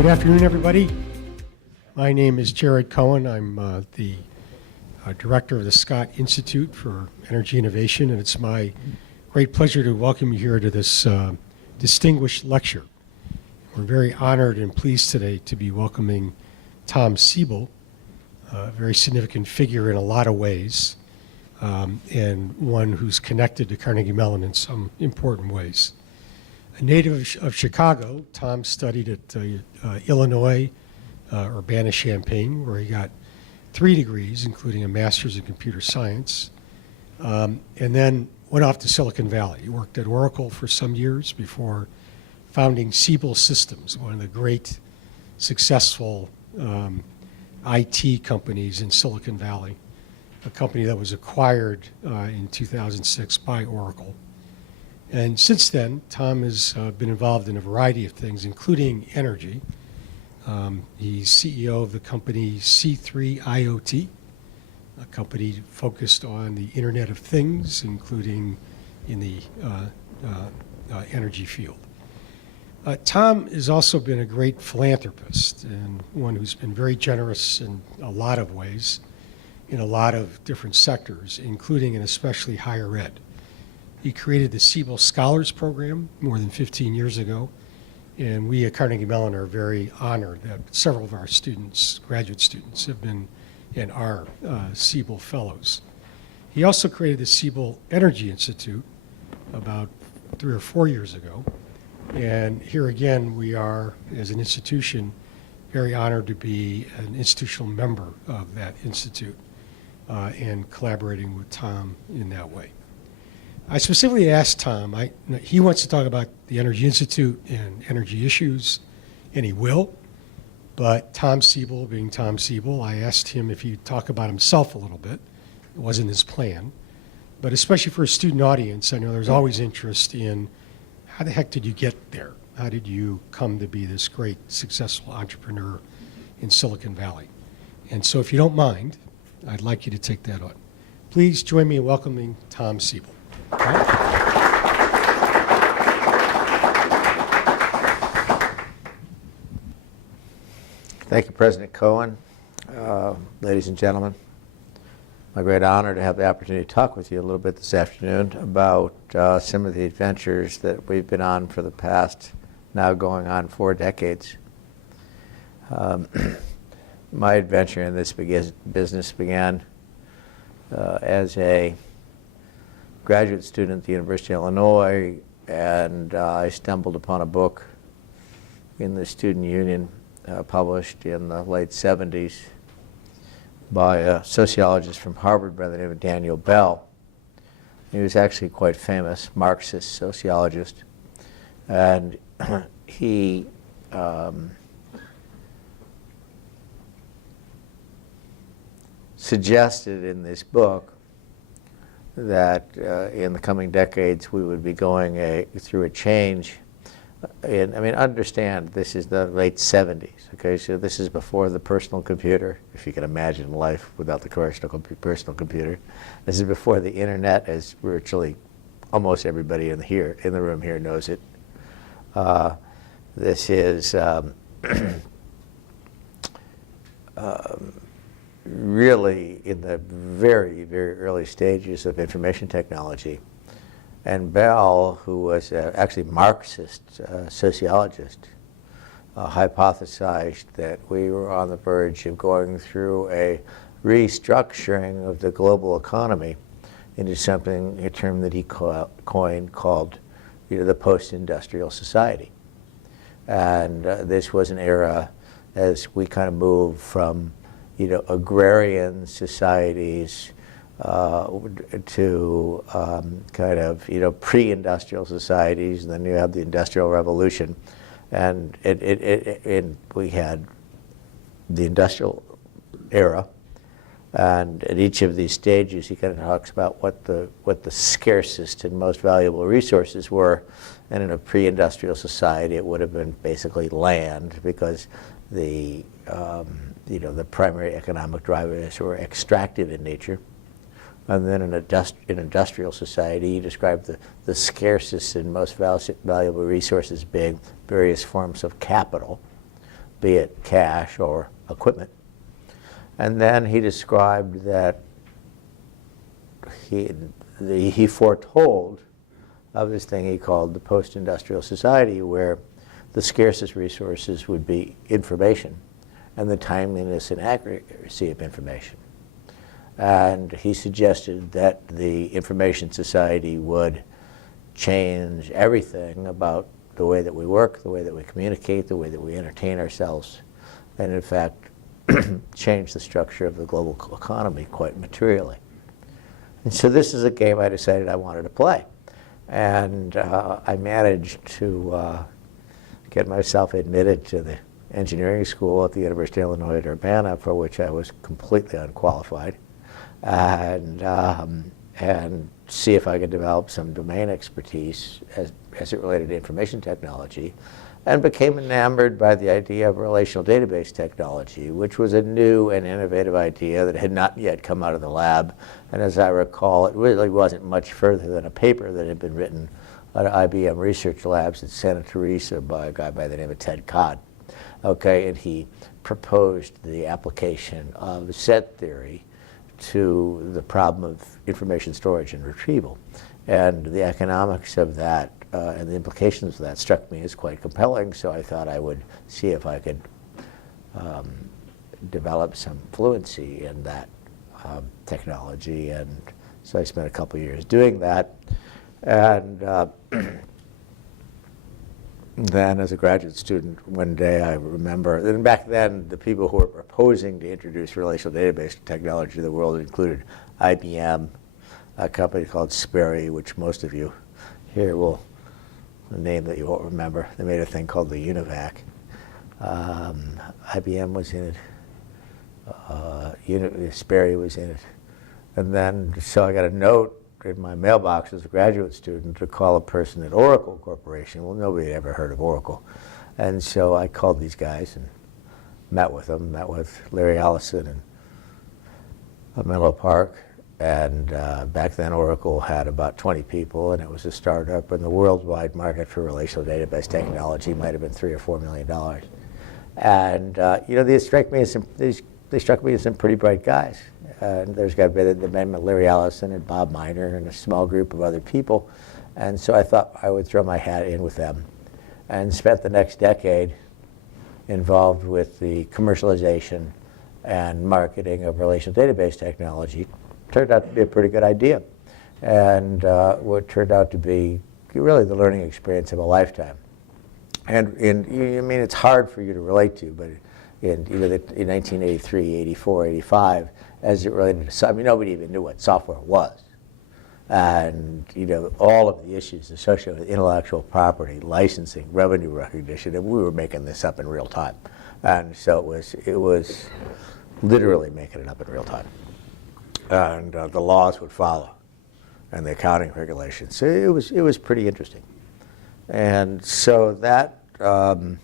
Good afternoon, everybody. My name is Jared Cohen. I'm the director of the Scott Institute for Energy Innovation, and it's my great pleasure to welcome you here to this distinguished lecture. We're very honored and pleased today to be welcoming Tom Siebel, a very significant figure in a lot of ways, and one who's connected to Carnegie Mellon in some important ways. A native of Chicago, Tom studied at Illinois, Urbana-Champaign, where he got 3 degrees, including a master's in computer science, and then went off to Silicon Valley. He worked at Oracle for some years before founding Siebel Systems, one of the great successful IT companies in Silicon Valley, a company that was acquired in 2006 by Oracle. And since then, Tom has been involved in a variety of things, including energy. He's CEO of the company C3 IoT, a company focused on the Internet of Things, including in the energy field. Tom has also been a great philanthropist and one who's been very generous in a lot of ways, in a lot of different sectors, including and especially higher ed. He created the Siebel Scholars program more than 15 years ago, and we at Carnegie Mellon are very honored that several of our students, graduate students, have been and are Siebel Fellows. He also created the Siebel Energy Institute about 3 or 4 years ago, and here again we are, as an institution, very honored to be an institutional member of that institute and collaborating with Tom in that way. I specifically asked Tom, he wants to talk about the Energy Institute and energy issues, and he will, but Tom Siebel, being Tom Siebel, I asked him if he'd talk about himself a little bit. It wasn't his plan, but especially for a student audience, I know there's always interest in how the heck did you get there? How did you come to be this great, successful entrepreneur in Silicon Valley? And so if you don't mind, I'd like you to take that on. Please join me in welcoming Tom Siebel. Thank you, President Cohen. Ladies and gentlemen, my great honor to have the opportunity to talk with you a little bit this afternoon about some of the adventures that we've been on for the past, now going on 4 decades. My adventure in this business began as a graduate student at the University of Illinois, and I stumbled upon a book in the Student Union published in the late 70s by a sociologist from Harvard by the name of Daniel Bell. He was actually quite famous, Marxist sociologist, and he suggested in this book that in the coming decades we would be going through a change. Understand this is the late 70s, okay? So this is before the personal computer, if you can imagine life without the personal computer. This is before the internet, as virtually almost everybody in the room here knows it. This is really in the very, very early stages of information technology. And Bell, who was actually Marxist sociologist, hypothesized that we were on the verge of going through a restructuring of the global economy into something, a term that he coined called the Post-Industrial Society. And this was an era as we kind of moved from agrarian societies to kind of pre-industrial societies, and then you have the Industrial Revolution, and we had the industrial era, and at each of these stages he kind of talks about what the scarcest and most valuable resources were, and in a pre-industrial society it would have been basically land, because the primary economic drivers were extractive in nature. And then in industrial society, he described the scarcest and most valuable resources being various forms of capital, be it cash or equipment. And then he described that he foretold of this thing he called the PostIndustrial Society, where the scarcest resources would be information and the timeliness and accuracy of information. And he suggested that the information society would change everything about the way that we work, the way that we communicate, the way that we entertain ourselves, and in fact change the structure of the global economy quite materially. And so this is a game I decided I wanted to play. And I managed to get myself admitted to the engineering school at the University of Illinois at Urbana, for which I was completely unqualified, and see if I could develop some domain expertise as it related to information technology, and became enamored by the idea of relational database technology, which was a new and innovative idea that had not yet come out of the lab. And as I recall, it really wasn't much further than a paper that had been written at IBM research labs at Santa Teresa by a guy by the name of Ted Codd. Okay, and he proposed the application of set theory to the problem of information storage and retrieval. And the economics of that and the implications of that struck me as quite compelling, so I thought I would see if I could develop some fluency in that technology. And so I spent a couple of years doing that. And then as a graduate student, one day I remember, and back then the people who were proposing to introduce relational database technology to the world included IBM, a company called Sperry, which most of you here will, a name that you won't remember. They made a thing called the UNIVAC. IBM was in it. Sperry was in it. And then, so I got a note in my mailbox as a graduate student to call a person at Oracle Corporation. Well, nobody had ever heard of Oracle. And so I called these guys and met with them, met with Larry Ellison in Menlo Park. And back then Oracle had about 20 people, and it was a startup, and the worldwide market for relational database technology might have been $3 or $4 million. And you know, they struck me as some pretty bright guys. And there's got to be the men, Larry Ellison and Bob Miner and a small group of other people. And so I thought I would throw my hat in with them, and spent the next decade involved with the commercialization and marketing of relational database technology. Turned out to be a pretty good idea, and what turned out to be really the learning experience of a lifetime. And I mean, it's hard for you to relate to, but in 1983, 84, 85, as it related to, I mean, nobody even knew what software was. And you know, all of the issues associated with intellectual property, licensing, revenue recognition, and we were making this up in real time. And so it was literally making it up in real time. And the laws would follow, and the accounting regulations. So it was pretty interesting. And so that when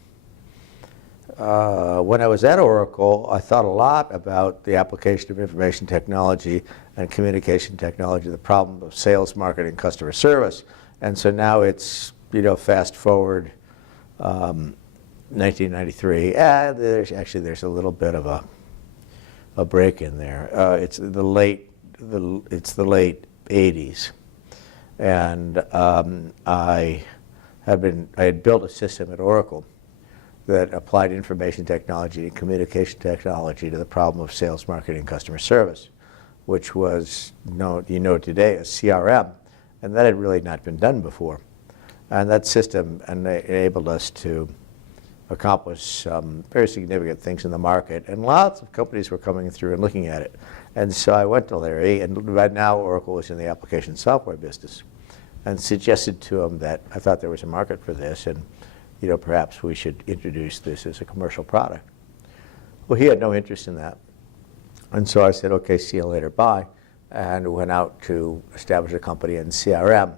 I was at Oracle, I thought a lot about the application of information technology and communication technology to the problem of sales, marketing, customer service. And so now it's, you know, fast forward 1993. There's a little bit of a break in there. It's the late 80s, and I had built a system at Oracle that applied information technology and communication technology to the problem of sales, marketing, and customer service, which was today as CRM, and that had really not been done before. And that system enabled us to accomplish some very significant things in the market, and lots of companies were coming through and looking at it. And so I went to Larry, and right now Oracle was in the application software business, and suggested to him that I thought there was a market for this, and you know, perhaps we should introduce this as a commercial product. Well, he had no interest in that. And so I said, okay, see you later, bye, and went out to establish a company in CRM.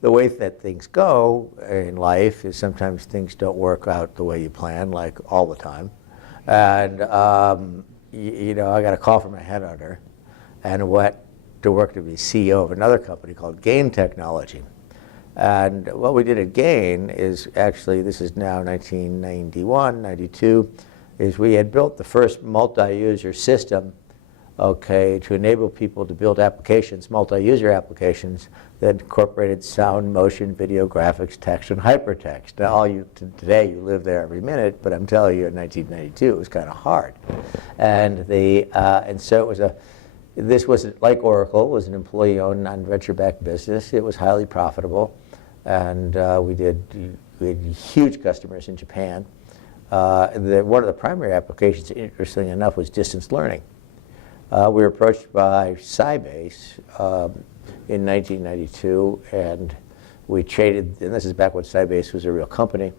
The way that things go in life is sometimes things don't work out the way you plan, like all the time. And you know, I got a call from a headhunter and went to work to be CEO of another company called Gain Technology. And what we did at Gain is actually, this is now 1991, 92, is we had built the first multi-user system, okay, to enable people to build applications, multi-user applications that incorporated sound, motion, video, graphics, text, and hypertext. Now, today you live there every minute, but I'm telling you, in 1992 it was kind of hard, and so it was this was like Oracle, it was an employee-owned, non-venture-backed business. It was highly profitable, and we had huge customers in Japan. One of the primary applications, interestingly enough, was distance learning. We were approached by Sybase in 1992, and we traded, and this is back when Sybase was a real company,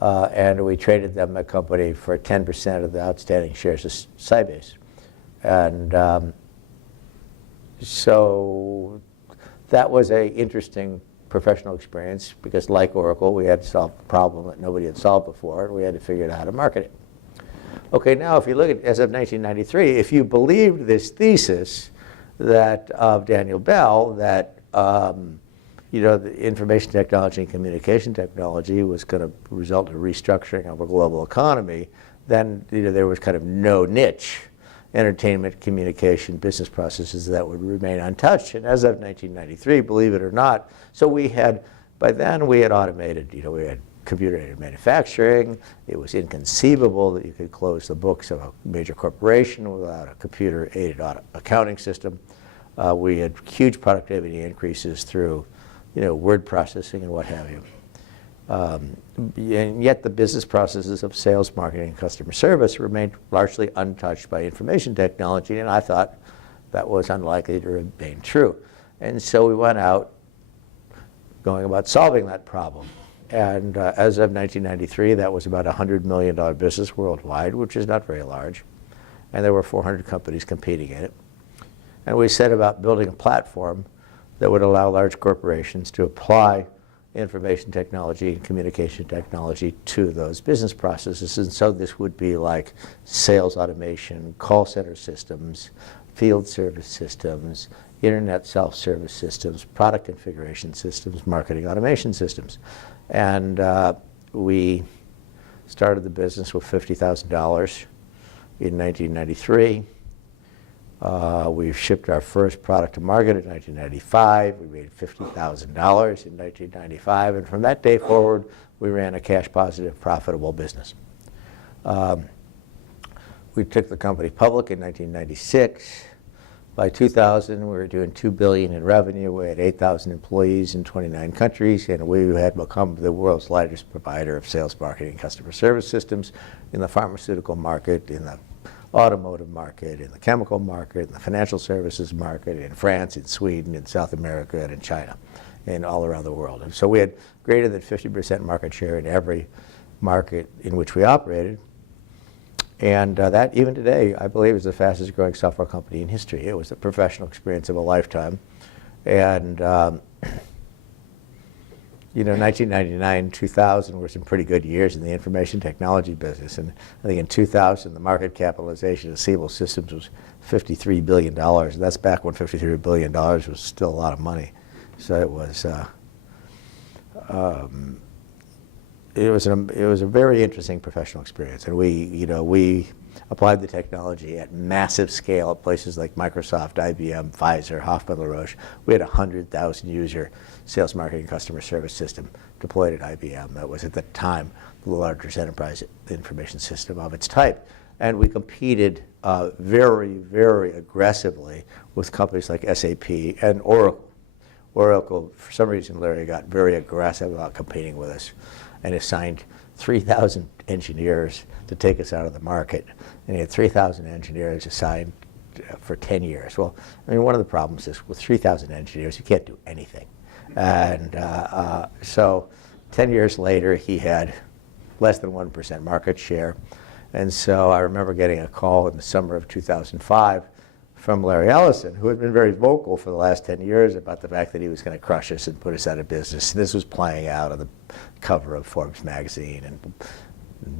and we traded them a company for 10% of the outstanding shares of Sybase. And so that was an interesting professional experience because, like Oracle, we had to solve a problem that nobody had solved before, and we had to figure out how to market it. Okay, now if you look at, as of 1993, if you believed this thesis that of Daniel Bell that the information technology and communication technology was going to result in a restructuring of a global economy, then there was kind of no niche entertainment, communication, business processes that would remain untouched. And as of 1993, believe it or not, so by then we had automated, we had computer-aided manufacturing. It was inconceivable that you could close the books of a major corporation without a computer-aided accounting system. We had huge productivity increases through, word processing and what have you. And yet the business processes of sales, marketing, and customer service remained largely untouched by information technology, and I thought that was unlikely to remain true. And so we went out going about solving that problem. And as of 1993, that was about a $100 million business worldwide, which is not very large. And there were 400 companies competing in it. And we set about building a platform that would allow large corporations to apply information technology and communication technology to those business processes. And so this would be like sales automation, call center systems, field service systems, internet self-service systems, product configuration systems, marketing automation systems. And we started the business with $50,000 in 1993. We shipped our first product to market in 1995. We made $50,000 in 1995. And from that day forward, we ran a cash positive, profitable business. We took the company public in 1996. By 2000, we were doing $2 billion in revenue. We had 8,000 employees in 29 countries, and we had become the world's largest provider of sales, marketing, and customer service systems in the pharmaceutical market, in the automotive market, in the chemical market, in the financial services market, in France, in Sweden, in South America, and in China, and all around the world. And so we had greater than 50% market share in every market in which we operated. And that, even today, I believe is the fastest growing software company in history. It was the professional experience of a lifetime. And 1999, 2000 were some pretty good years in the information technology business. And I think in 2000, the market capitalization of Siebel Systems was $53 billion. And that's back when $53 billion was still a lot of money. So it was a very interesting professional experience, and we applied the technology at massive scale at places like Microsoft, IBM, Pfizer, Hoffman-La Roche. We had a 100,000 user sales, marketing, customer service system deployed at IBM. That was at the time the largest enterprise information system of its type, and we competed very, very aggressively with companies like SAP and Oracle. Oracle, for some reason, Larry got very aggressive about competing with us and assigned 3,000 engineers to take us out of the market. And he had 3,000 engineers assigned for 10 years. Well, I mean, one of the problems is with 3,000 engineers, you can't do anything. And so 10 years later, he had less than 1% market share. And so I remember getting a call in the summer of 2005 from Larry Ellison, who had been very vocal for the last 10 years about the fact that he was going to crush us and put us out of business. And this was playing out on the cover of Forbes magazine and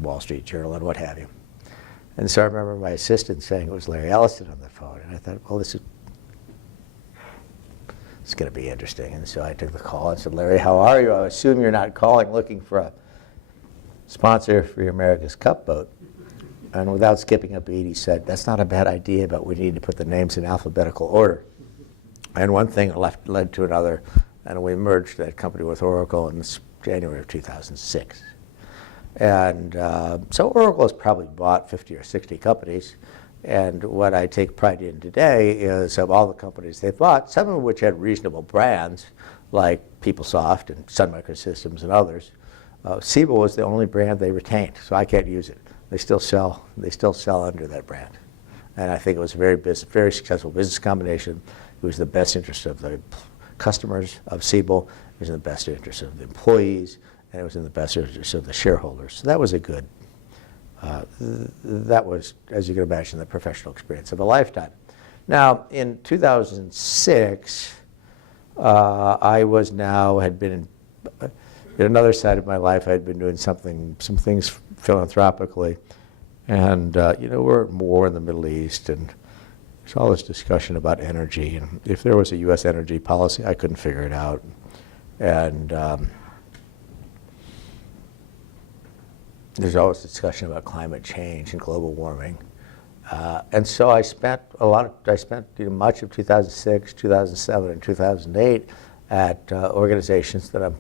Wall Street Journal and what have you. And so I remember my assistant saying it was Larry Ellison on the phone. And I thought, well, it's going to be interesting. And so I took the call and said, Larry, how are you? I assume you're not calling looking for a sponsor for your America's Cup boat. And without skipping a beat, he said, that's not a bad idea, but we need to put the names in alphabetical order. And one thing led to another, and we merged that company with Oracle in January of 2006. And so Oracle has probably bought 50 or 60 companies. And what I take pride in today is of all the companies they've bought, some of which had reasonable brands, like PeopleSoft and Sun Microsystems and others, Siebel was the only brand they retained, so I can't use it. They still sell under that brand. And I think it was a very successful business combination. It was in the best interest of the customers of Siebel, it was in the best interest of the employees, and it was in the best interest of the shareholders. So that was a good, that was, as you can imagine, the professional experience of a lifetime. Now, in 2006, I had been in another side of my life. I had been doing some things philanthropically, and we're at war in the Middle East, and there's all this discussion about energy, and if there was a U.S. energy policy, I couldn't figure it out, and there's always discussion about climate change and global warming. And so I spent much of 2006, 2007, and 2008 at organizations that I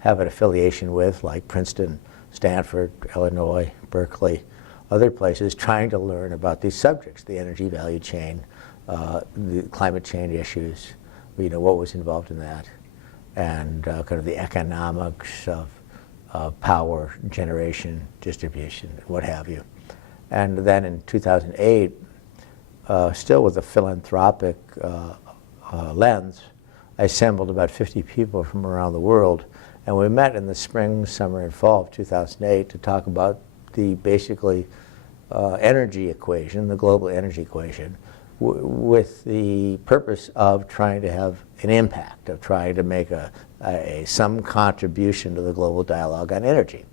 have an affiliation with, like Princeton, Stanford, Illinois, Berkeley, other places, trying to learn about these subjects, the energy value chain, the climate change issues, what was involved in that, and kind of the economics of power generation, distribution, what have you. And then in 2008, still with a philanthropic lens, I assembled about 50 people from around the world, and we met in the spring, summer, and fall of 2008 to talk about the basically energy equation, the global energy equation, with the purpose of trying to have an impact, of trying to make some contribution to the global dialogue on energy.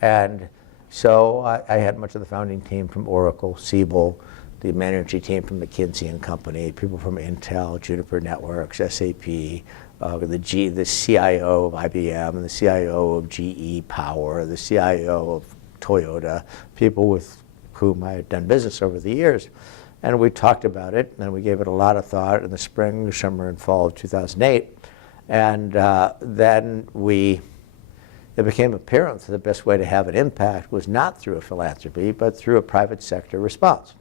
And so I had much of the founding team from Oracle, Siebel, the managing team from McKinsey and Company, people from Intel, Juniper Networks, SAP, the CIO of IBM, and the CIO of GE Power, the CIO of Toyota, people with whom I had done business over the years. And we talked about it, and we gave it a lot of thought in the spring, summer, and fall of 2008. And then it became apparent that the best way to have an impact was not through a philanthropy, but through a private sector response.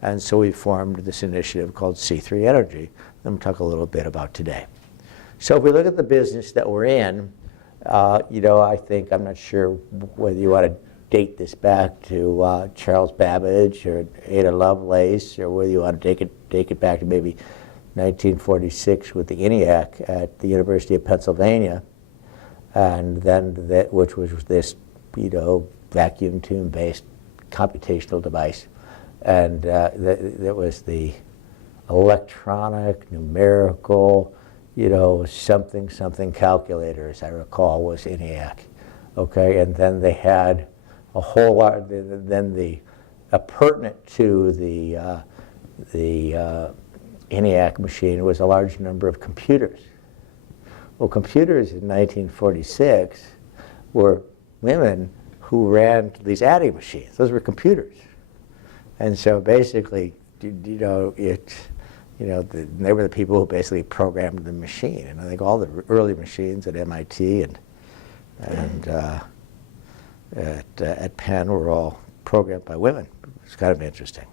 And so we formed this initiative called C3 Energy, that we'll talk a little bit about today. So if we look at the business that we're in, I think, I'm not sure whether you want to date this back to Charles Babbage or Ada Lovelace, or whether you want to take it back to maybe 1946 with the ENIAC at the University of Pennsylvania, and then which was this, vacuum tube-based computational device, and that was the electronic, numerical, something calculator, as I recall, was ENIAC. Okay, and then they had a whole lot. Then pertinent to the ENIAC machine was a large number of computers. Well, computers in 1946 were women who ran these adding machines. Those were computers, and so basically, they were the people who basically programmed the machine. And I think all the early machines at MIT and at Penn were all programmed by women. It's kind of interesting.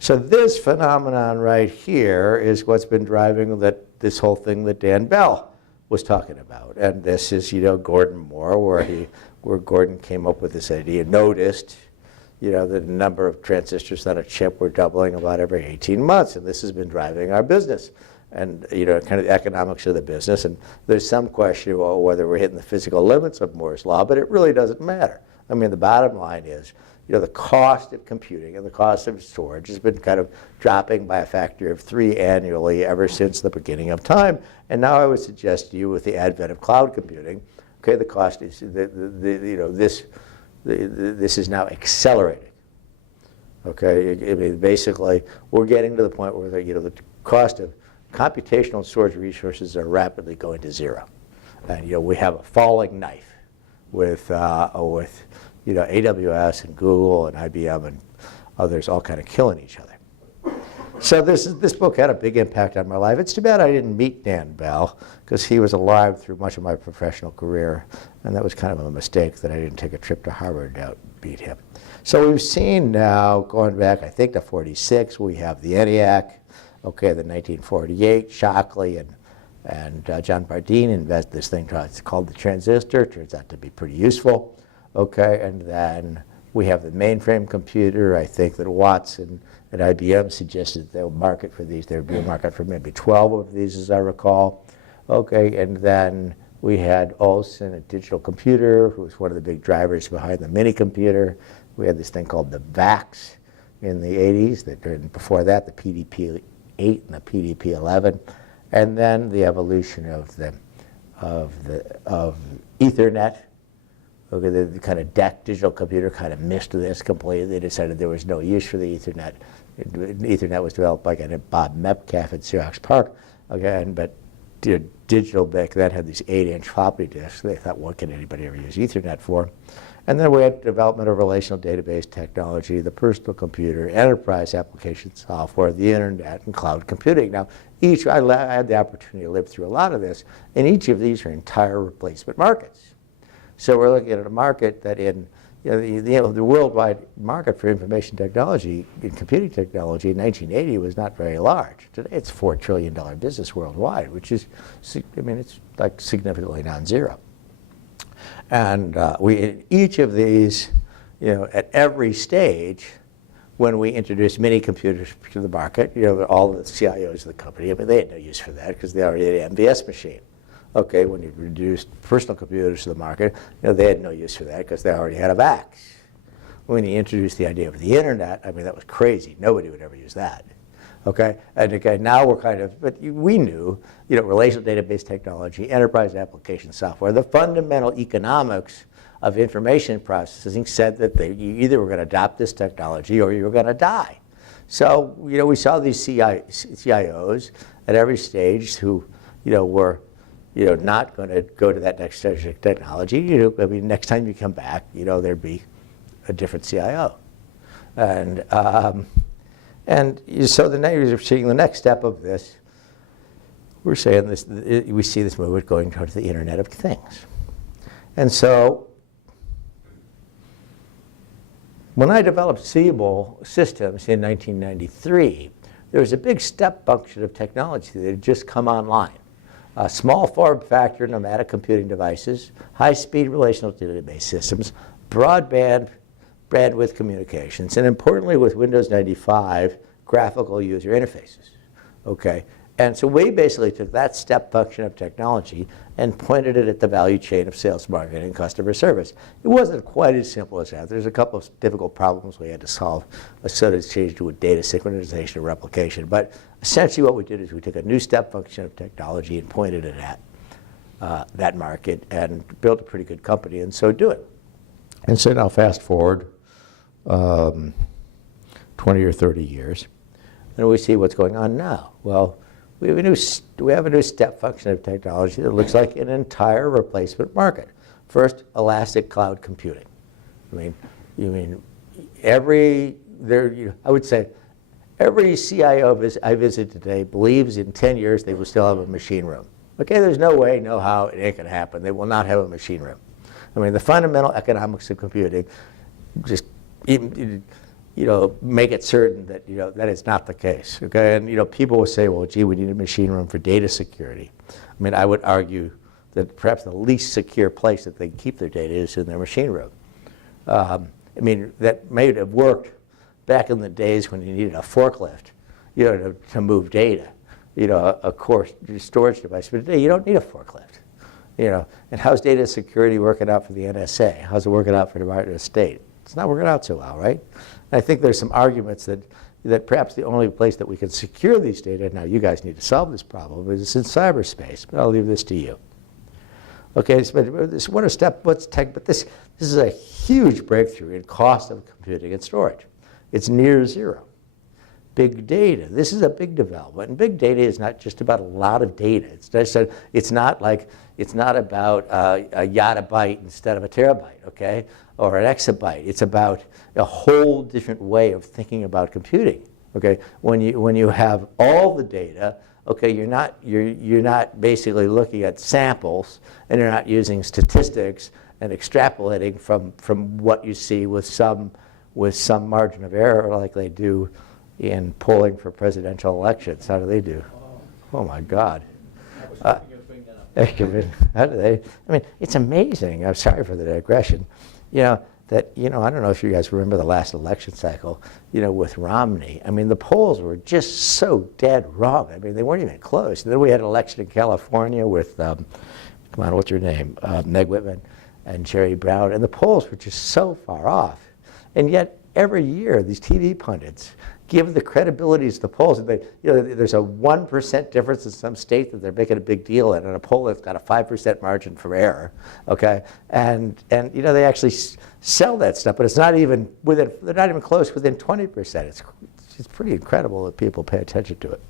So this phenomenon right here is what's been driving this whole thing that Dan Bell was talking about. And this is, Gordon Moore, where Gordon came up with this idea, noticed, the number of transistors on a chip were doubling about every 18 months, and this has been driving our business. And, kind of the economics of the business. And there's some question about whether we're hitting the physical limits of Moore's Law, but it really doesn't matter. I mean, the bottom line is, the cost of computing and the cost of storage has been kind of dropping by a factor of 3 annually ever since the beginning of time. And now I would suggest to you, with the advent of cloud computing, okay, the cost is, this is now accelerating. Okay, I mean, basically, we're getting to the point where the cost of computational storage resources are rapidly going to zero, and we have a falling knife with AWS and Google and IBM and others all kind of killing each other. So this book had a big impact on my life. It's too bad I didn't meet Dan Bell, because he was alive through much of my professional career, and that was kind of a mistake that I didn't take a trip to Harvard to meet him. So we've seen now, going back, I think, to 46, we have the ENIAC, okay, the 1948, Shockley and John Bardeen invented this thing, it's called the transistor, turns out to be pretty useful, okay, and then we have the mainframe computer. I think that Watson at IBM suggested they'll market for these. There'd be a market for maybe 12 of these, as I recall. Okay, and then we had Ellison, a digital computer, who was one of the big drivers behind the mini computer. We had this thing called the VAX in the 80s. And before that, the PDP-8 and the PDP-11, and then the evolution of Ethernet. Okay, the kind of DEC digital computer kind of missed this completely. They decided there was no use for the Ethernet. Ethernet was developed by a guy named Bob Metcalfes at Xerox PARC. Okay, but digital back then had these 8-inch floppy disks. They thought, what can anybody ever use Ethernet for? And then we had development of relational database technology, the personal computer, enterprise application software, the internet, and cloud computing. Now, I had the opportunity to live through a lot of this, and each of these are entire replacement markets. So we're looking at a market that the worldwide market for information technology and computing technology in 1980 was not very large. Today it's a $4 trillion business worldwide, which is, it's like significantly non-zero. And in each of these, at every stage, when we introduced mini computers to the market, all the CIOs of the company, they had no use for that because they already had an MVS machine. Okay, when you introduced personal computers to the market, they had no use for that because they already had a VAX. When you introduced the idea of the internet, that was crazy. Nobody would ever use that. Okay, and again, now we're but we knew, relational database technology, enterprise application software, the fundamental economics of information processing said that you either were going to adopt this technology or you were going to die. So, we saw these CIOs at every stage who, were not going to go to that next stage of technology. Next time you come back, there'd be a different CIO. And so we're seeing the next step of this. We're saying this, we see this movement going towards the Internet of Things. And so when I developed Siebel Systems in 1993, there was a big step function of technology that had just come online. Small form factor nomadic computing devices, high-speed relational database systems, broadband bandwidth communications, and importantly with Windows 95, graphical user interfaces. Okay, and so we basically took that step function of technology and pointed it at the value chain of sales, marketing, and customer service. It wasn't quite as simple as that. There's a couple of difficult problems we had to solve associated with data synchronization and replication. But essentially what we did is we took a new step function of technology and pointed it at that market and built a pretty good company, and so do it. And so now fast forward 20 or 30 years, and we see what's going on now. Well, we have a new step function of technology that looks like an entire replacement market. First, elastic cloud computing. I would say every CIO I visit today believes in 10 years they will still have a machine room. Okay, there's no way, no how, it ain't gonna happen. They will not have a machine room. The fundamental economics of computing just make it certain that that is not the case. Okay, and people will say, well, gee, we need a machine room for data security. I would argue that perhaps the least secure place that they keep their data is in their machine room. That may have worked back in the days when you needed a forklift, to move data, a core storage device. But today you don't need a forklift, And how's data security working out for the NSA? How's it working out for the Department of State? It's not working out so well, right? And I think there's some arguments that perhaps the only place that we can secure these data, now you guys need to solve this problem, is in cyberspace, but I'll leave this to you. Okay, but this is a huge breakthrough in cost of computing and storage. It's near zero. big data. This is a big development. And big data is not just about a lot of data. It's not about a yottabyte instead of a terabyte, okay? Or an exabyte. It's about a whole different way of thinking about computing, okay? When you have all the data, okay, you're not basically looking at samples, and you're not using statistics and extrapolating from what you see with some margin of error like they do in polling for presidential elections. How do they do? Oh my God. How do they? I mean, it's amazing. I'm sorry for the digression. I don't know if you guys remember the last election cycle, with Romney. I mean, the polls were just so dead wrong. I mean, they weren't even close. And then we had an election in California with, what's her name? Meg Whitman and Jerry Brown. And the polls were just so far off. And yet, every year, these TV pundits give the credibility to the polls. There's a 1% difference in some state that they're making a big deal in, and a poll that's got a 5% margin for error, okay? And they actually sell that stuff, but it's not even within, they're not even close within 20%. It's pretty incredible that people pay attention to it.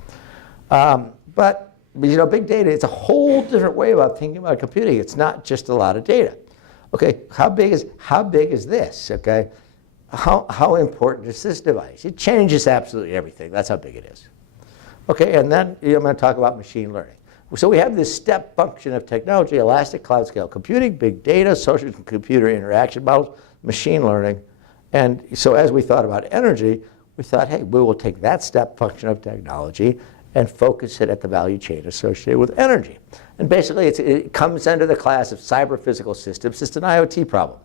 But big data, it's a whole different way about thinking about computing. It's not just a lot of data. Okay, how big is this, okay? How important is this device? It changes absolutely everything. That's how big it is. Okay, and then I'm going to talk about machine learning. So we have this step function of technology: elastic cloud scale computing, big data, social computer interaction models, machine learning. And so as we thought about energy, we thought, hey, we will take that step function of technology and focus it at the value chain associated with energy. And basically, it comes under the class of cyber physical systems. It's an IoT problem.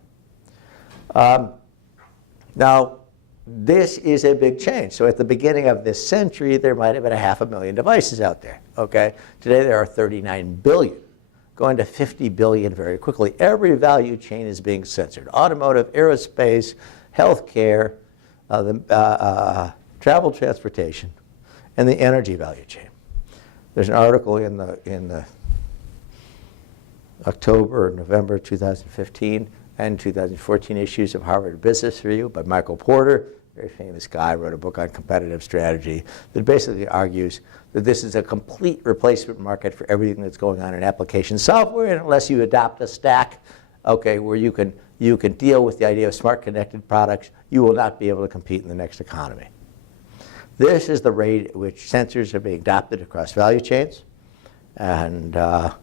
Now, this is a big change. So at the beginning of this century, there might have been 500,000 devices out there, okay? Today, there are 39 billion, going to 50 billion very quickly. Every value chain is being censored: automotive, aerospace, healthcare, travel, transportation, and the energy value chain. There's an article in the October or November 2015 and 2014 issues of Harvard Business Review by Michael Porter, very famous guy, wrote a book on competitive strategy that basically argues that this is a complete replacement market for everything that's going on in application software, and unless you adopt a stack, okay, where you can deal with the idea of smart connected products, you will not be able to compete in the next economy. This is the rate at which sensors are being adopted across value chains, and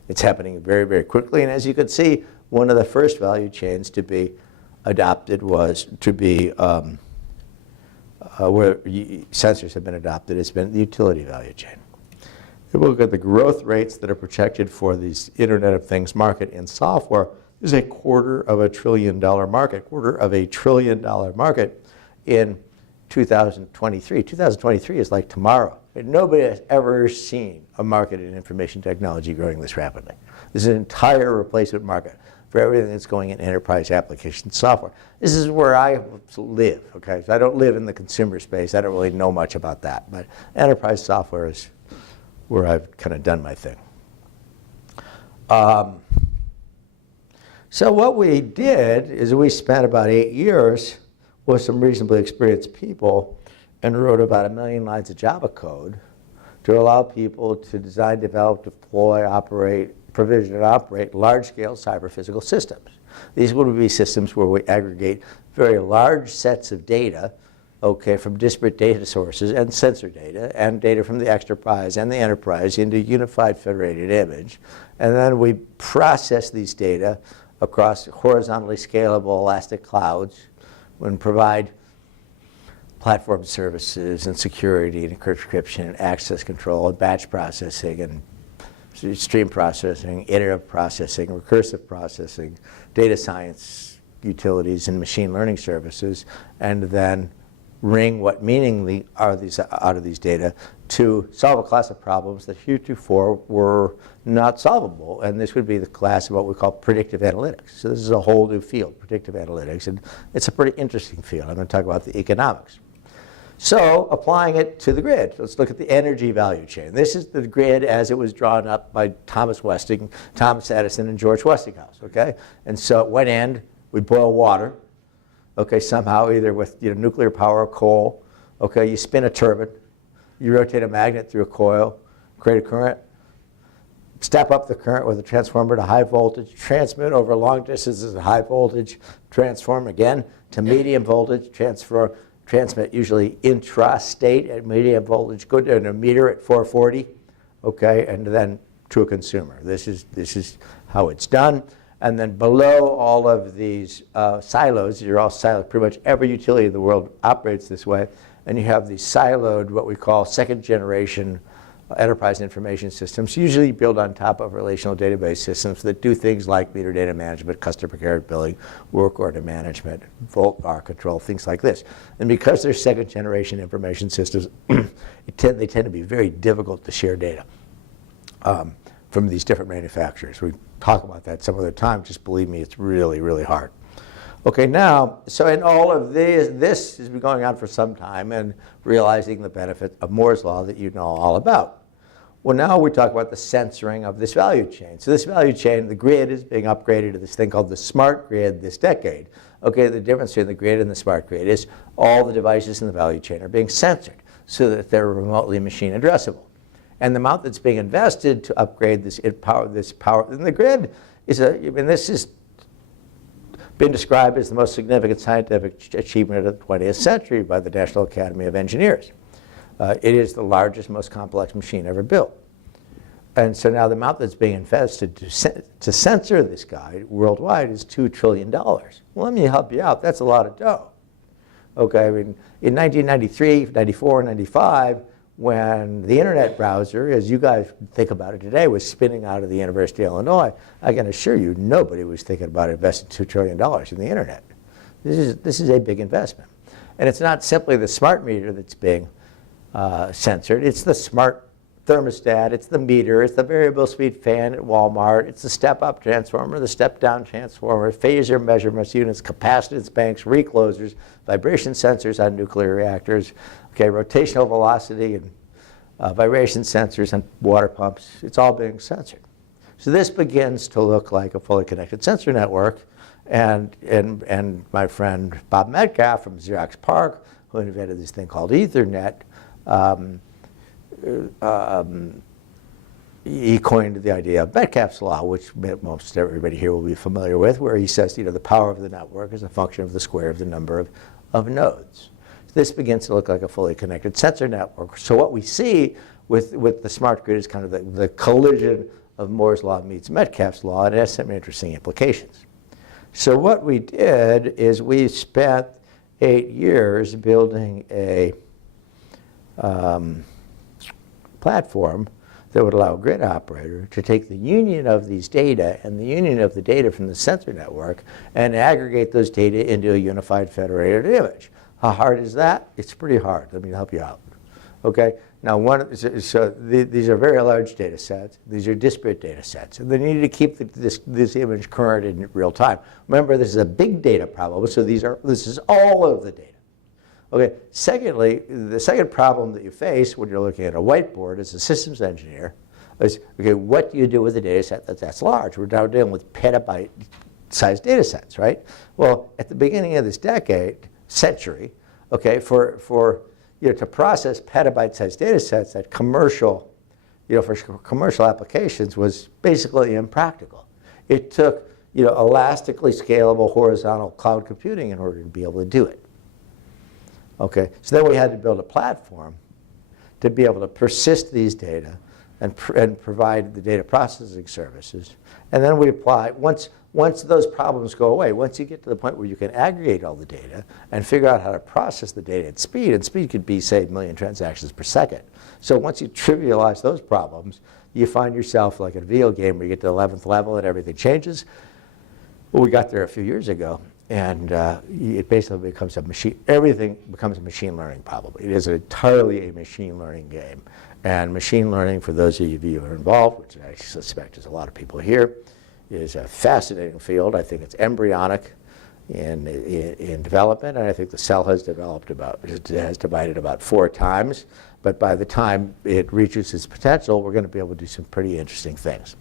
it's happening very, very quickly. And as you can see, one of the first value chains to be adopted was to be where sensors have been adopted. It's been the utility value chain. If we look at the growth rates that are projected for these Internet of Things market in software, is a $250 billion market, $250 billion market in 2023. 2023 is like tomorrow. And nobody has ever seen a market in information technology growing this rapidly. This is an entire replacement market for everything that's going in enterprise application software. This is where I live, okay? So I don't live in the consumer space. I don't really know much about that. But enterprise software is where I've kind of done my thing. So what we did is we spent about 8 years with some reasonably experienced people and wrote about 1 million lines of Java code to allow people to design, develop, deploy, operate, provision, and operate large-scale cyber-physical systems. These would be systems where we aggregate very large sets of data, okay, from disparate data sources and sensor data and data from the enterprise and the enterprise into a unified federated image. And then we process these data across horizontally scalable elastic clouds and provide platform services and security and encryption and access control and batch processing and stream processing, iterative processing, recursive processing, data science utilities and machine learning services, and then wring what meaning are these out of these data to solve a class of problems that heretofore were not solvable. And this would be the class of what we call predictive analytics. So this is a whole new field, predictive analytics, and it's a pretty interesting field. I'm going to talk about the economics. So applying it to the grid, let's look at the energy value chain. This is the grid as it was drawn up by Thomas Edison, and George Westinghouse, okay? And so at one end, we boil water, okay, somehow either with nuclear power or coal, okay? You spin a turbine, You rotate a magnet through a coil, create a current, step up the current with a transformer to high voltage, transmit over long distances at high voltage, transform again to medium voltage, transmit usually intrastate at medium voltage, go to a meter at 440, okay, and then to a consumer. This is how it's done. And then below all of these silos, you're all siloed, pretty much every utility in the world operates this way, and you have these siloed, what we call second generation enterprise information systems, usually built on top of relational database systems that do things like meter data management, customer care billing, work order management, volt bar control, things like this. And because they're second generation information systems, they tend to be very difficult to share data from these different manufacturers. We talk about that some other time. Just believe me, it's really, really hard. Okay, now, so in all of this has been going on for some time and realizing the benefit of Moore's Law that you know all about. Well, now we talk about the censoring of this value chain. So this value chain, the grid is being upgraded to this thing called the smart grid this decade. Okay, the difference between the grid and the smart grid is all the devices in the value chain are being censored so that they're remotely machine addressable. And the amount that's being invested to upgrade this power in the grid is this has been described as the most significant scientific achievement of the 20th century by the National Academy of Engineers. It is the largest, most complex machine ever built. And so now the amount that's being invested to censor this guy worldwide is $2 trillion. Well, let me help you out. That's a lot of dough. Okay, I mean, in 1993, 94, 95, when the internet browser, as you guys think about it today, was spinning out of the University of Illinois, I can assure you nobody was thinking about investing $2 trillion in the internet. This is a big investment. And it's not simply the smart meter that's being censored. It's the smart thermostat, it's the meter, it's the variable speed fan at Walmart, it's the step-up transformer, the step-down transformer, phasor measurements units, capacitance banks, reclosers, vibration sensors on nuclear reactors, okay, rotational velocity and vibration sensors on water pumps. It's all being censored. So this begins to look like a fully connected sensor network, and my friend Bob Metcalfe from Xerox PARC, who invented this thing called Ethernet, he coined the idea of Metcalfes Law, which most everybody here will be familiar with, where he says, the power of the network is a function of the square of the number of nodes. So this begins to look like a fully connected sensor network. So what we see with the smart grid is kind of the collision of Moore's Law meets Metcalfe's Law, and it has some interesting implications. So what we did is we spent 8 years building a platform that would allow a grid operator to take the union of these data and the union of the data from the sensor network and aggregate those data into a unified federated image. How hard is that? It's pretty hard. Let me help you out. Okay? Now, these are very large data sets. These are disparate data sets. And they need to keep this image current in real time. Remember, this is a big data problem, so this is all of the data. Okay, secondly, the second problem that you face when you're looking at a whiteboard as a systems engineer is, okay, what do you do with a data set that's large? We're now dealing with petabyte-sized data sets, right? Well, at the beginning of this century, okay, to process petabyte-sized data sets at for commercial applications was basically impractical. It took, elastically scalable horizontal cloud computing in order to be able to do it. Okay, so then we had to build a platform to be able to persist these data and provide the data processing services. And then we apply, once those problems go away, once you get to the point where you can aggregate all the data and figure out how to process the data at speed, and speed could be, say, 1 million transactions per second. So once you trivialize those problems, you find yourself like in a video game where you get to the 11th level and everything changes. Well, we got there a few years ago. And it basically becomes everything becomes a machine learning problem. It is entirely a machine learning game. And machine learning, for those of you who are involved, which I suspect is a lot of people here, is a fascinating field. I think it's embryonic in development, and I think the cell has divided about 4 times. But by the time it reaches its potential, we're going to be able to do some pretty interesting things.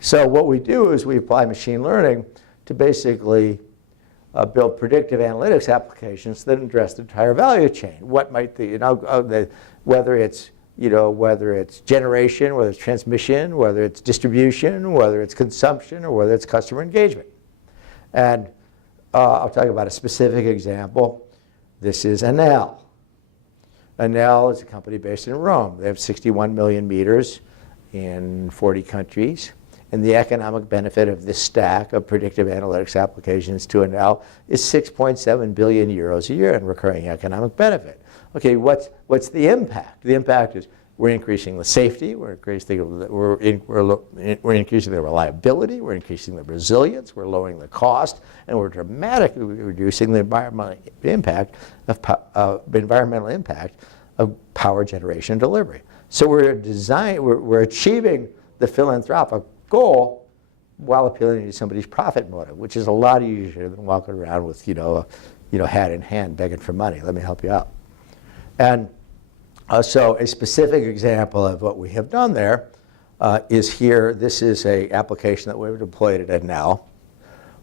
So what we do is we apply machine learning to basically build predictive analytics applications that address the entire value chain. What might whether it's generation, whether it's transmission, whether it's distribution, whether it's consumption, or whether it's customer engagement. And I'll talk about a specific example. This is Enel. Enel is a company based in Rome. They have 61 million meters in 40 countries. And the economic benefit of this stack of predictive analytics applications to Enel is 6.7 billion euros a year in recurring economic benefit. Okay, what's the impact? The impact is we're increasing the safety, we're increasing the reliability, we're increasing the resilience, we're lowering the cost, and we're dramatically reducing the environmental impact of power generation and delivery. So we're achieving the philanthropic goal while appealing to somebody's profit motive, which is a lot easier than walking around with hat in hand begging for money. Let me help you out. And so a specific example of what we have done there is here. This is an application that we've deployed at Enel,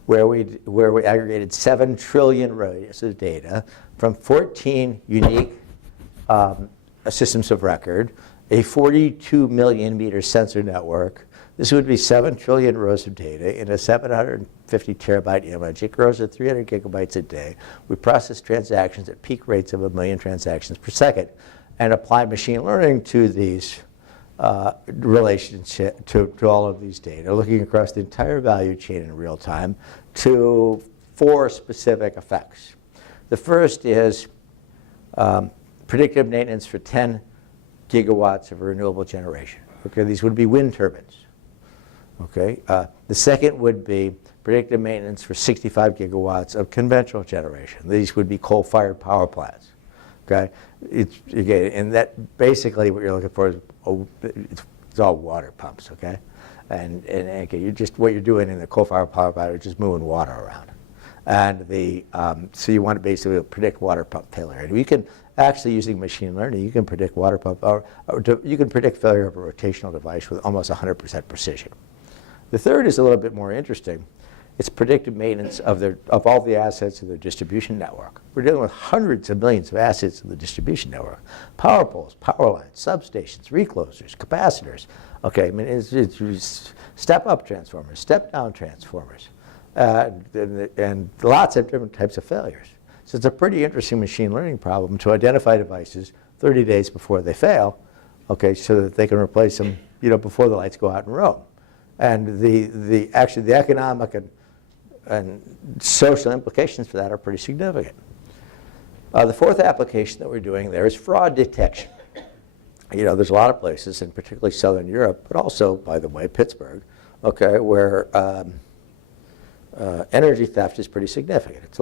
where we aggregated 7 trillion rows of data from 14 unique systems of record, a 42 million meter sensor network. This would be 7 trillion rows of data in a 750 terabyte image. It grows at 300 gigabytes a day. We process transactions at peak rates of 1 million transactions per second and apply machine learning to these relationship, to all of these data, looking across the entire value chain in real time to 4 specific effects. The first is predictive maintenance for 10 gigawatts of renewable generation. Okay, these would be wind turbines. Okay, the second would be predictive maintenance for 65 gigawatts of conventional generation. These would be coal-fired power plants. Okay, and that basically what you're looking for is it's all water pumps. Okay, and okay, what you're doing in the coal-fired power plant is just moving water around, and so you want to basically predict water pump failure. And we can actually, using machine learning, you can predict water pump or you can predict failure of a rotational device with almost 100% precision. The third is a little bit more interesting. It's predictive maintenance of all the assets of their distribution network. We're dealing with hundreds of millions of assets in the distribution network. Power poles, power lines, substations, reclosers, capacitors. Okay, I mean, it's step-up transformers, step-down transformers, and lots of different types of failures. So it's a pretty interesting machine learning problem to identify devices 30 days before they fail, okay, so that they can replace them, before the lights go out in Rome. And the economic and social implications for that are pretty significant. The fourth application that we're doing there is fraud detection. There's a lot of places, and particularly Southern Europe, but also, by the way, Pittsburgh, okay, where energy theft is pretty significant. It's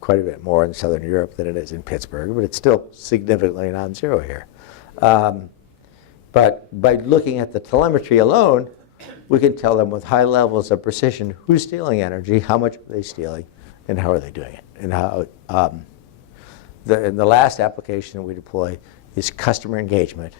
quite a bit more in Southern Europe than it is in Pittsburgh, but it's still significantly non-zero here. But by looking at the telemetry alone, we can tell them with high levels of precision who's stealing energy, how much are they stealing, and how are they doing it. And how the last application that we deploy is customer engagement.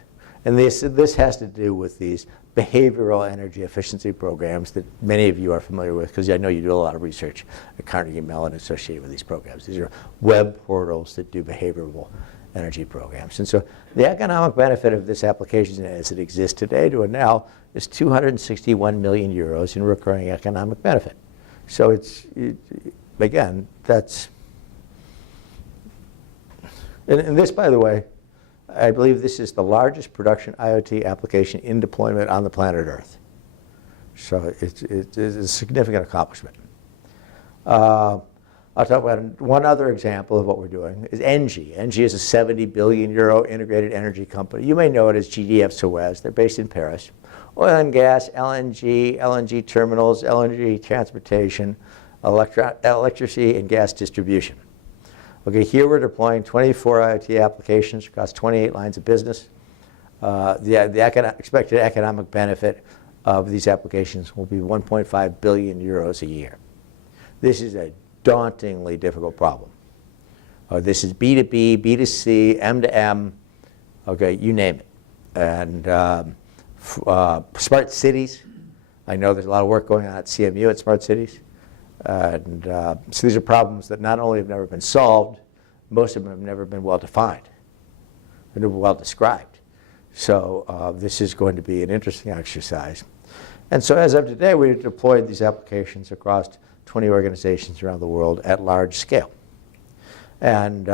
And this has to do with these behavioral energy efficiency programs that many of you are familiar with, because I know you do a lot of research at Carnegie Mellon associated with these programs. These are web portals that do behavioral energy programs. And so the economic benefit of this application as it exists today to Enel is 261 million euros in recurring economic benefit. So again, that's, and this, by the way, I believe this is the largest production IoT application in deployment on the planet Earth. So it's a significant accomplishment. I'll talk about one other example of what we're doing is ENGIE. ENGIE is a 70 billion euro integrated energy company. You may know it as GDF SUEZ. They're based in Paris. Oil and gas, LNG, LNG terminals, LNG transportation, electricity and gas distribution. Okay, here we're deploying 24 IoT applications across 28 lines of business. The expected economic benefit of these applications will be 1.5 billion euros a year. This is a dauntingly difficult problem. This is B2B, B2C, M2M, okay, you name it. And smart cities, I know there's a lot of work going on at CMU at smart cities. And so these are problems that not only have never been solved, most of them have never been well defined, and well described. So this is going to be an interesting exercise. And so as of today, we've deployed these applications across 20 organizations around the world at large scale. And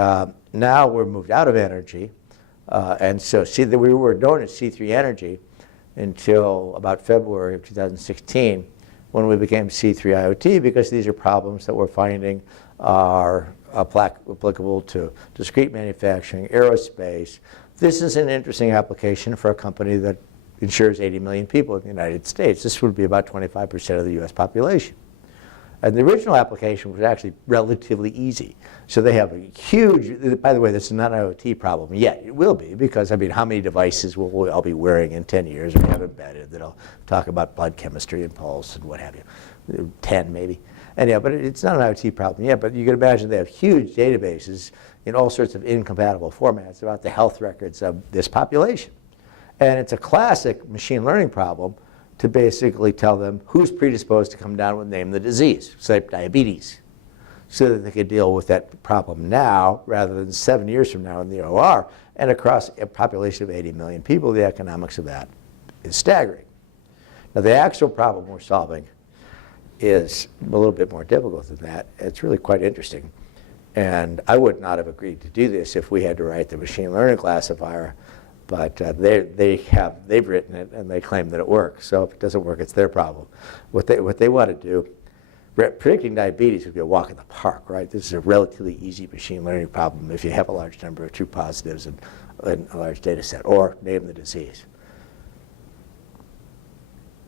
now we're moved out of energy. And so see that we were known as C3 Energy until about February of 2016, when we became C3 IoT, because these are problems that we're finding are applicable to discrete manufacturing, aerospace. This is an interesting application for a company that insures 80 million people in the United States. This would be about 25% of the US population. And the original application was actually relatively easy. So they have a huge, by the way, this is not an IoT problem yet. It will be, because I mean, how many devices will we all be wearing in 10 years or have embedded that'll talk about blood chemistry and pulse and what have you? 10 maybe. And yeah, but it's not an IoT problem yet, but you can imagine they have huge databases in all sorts of incompatible formats about the health records of this population. And it's a classic machine learning problem to basically tell them who's predisposed to come down with name the disease, say diabetes, so that they could deal with that problem now rather than 7 years from now in the OR. And across a population of 80 million people, the economics of that is staggering. Now the actual problem we're solving is a little bit more difficult than that. It's really quite interesting. And I would not have agreed to do this if we had to write the machine learning classifier. But they've written it, and they claim that it works. So if it doesn't work, it's their problem. What they want to do, predicting diabetes would be a walk in the park, right? This is a relatively easy machine learning problem if you have a large number of true positives and a large data set, or name the disease.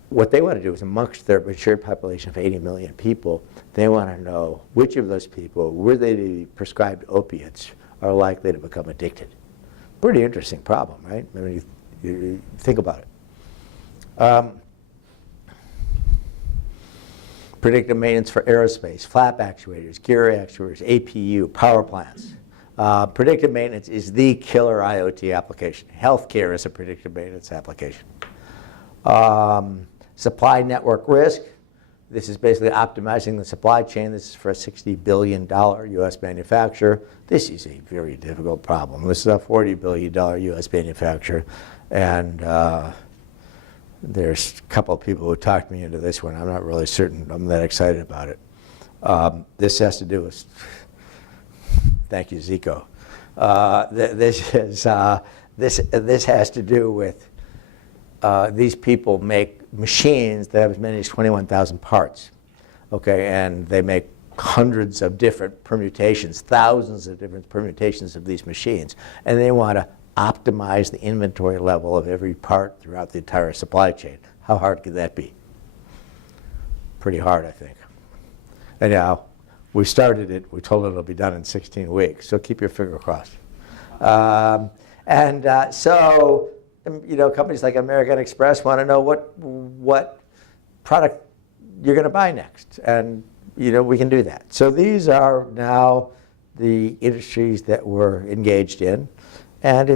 What they want to do is, amongst their insured population of 80 million people, they want to know which of those people, were they to be prescribed opiates, are likely to become addicted. Pretty interesting problem, right? I mean, you think about it. Predictive maintenance for aerospace, flap actuators, gear actuators, APU, power plants. Predictive maintenance is the killer IoT application. Healthcare is a predictive maintenance application. Supply network risk. This is basically optimizing the supply chain. This is for a $60 billion US manufacturer. This is a very difficult problem. This is a $40 billion US manufacturer. And there's a couple of people who talked me into this one. I'm not really certain I'm that excited about it. This has to do with, thank you, Zico. This has to do with these people make machines that have as many as 21,000 parts, okay, and they make hundreds of different permutations, thousands of different permutations of these machines, and they want to optimize the inventory level of every part throughout the entire supply chain. How hard could that be? Pretty hard, I think. Anyhow, we started it. We told it it'll be done in 16 weeks, so keep your finger crossed. So, you know, companies like American Express want to know what product you're going to buy next, and you know, we can do that. So these are now the industries that we're engaged in, and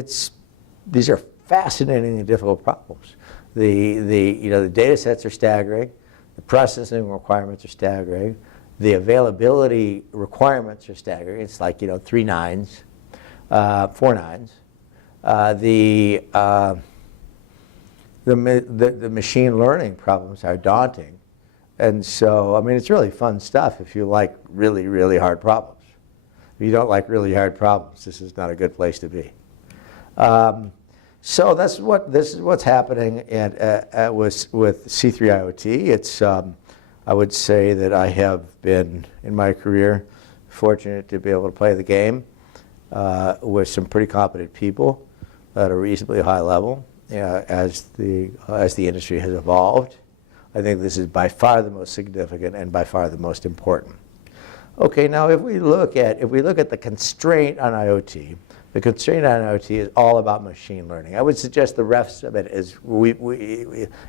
these are fascinating and difficult problems. The data sets are staggering, the processing requirements are staggering, the availability requirements are staggering. It's like, you know, 3 nines, 4 nines. The machine learning problems are daunting. And so, I mean, it's really fun stuff if you like really, really hard problems. If you don't like really hard problems, this is not a good place to be. So this is what's happening with C3 IoT. It's, I would say that I have been, in my career, fortunate to be able to play the game with some pretty competent people at a reasonably high level as the industry has evolved. I think this is by far the most significant and by far the most important. Okay, now if we look at the constraint on IoT, the constraint on IoT is all about machine learning. I would suggest the rest of it is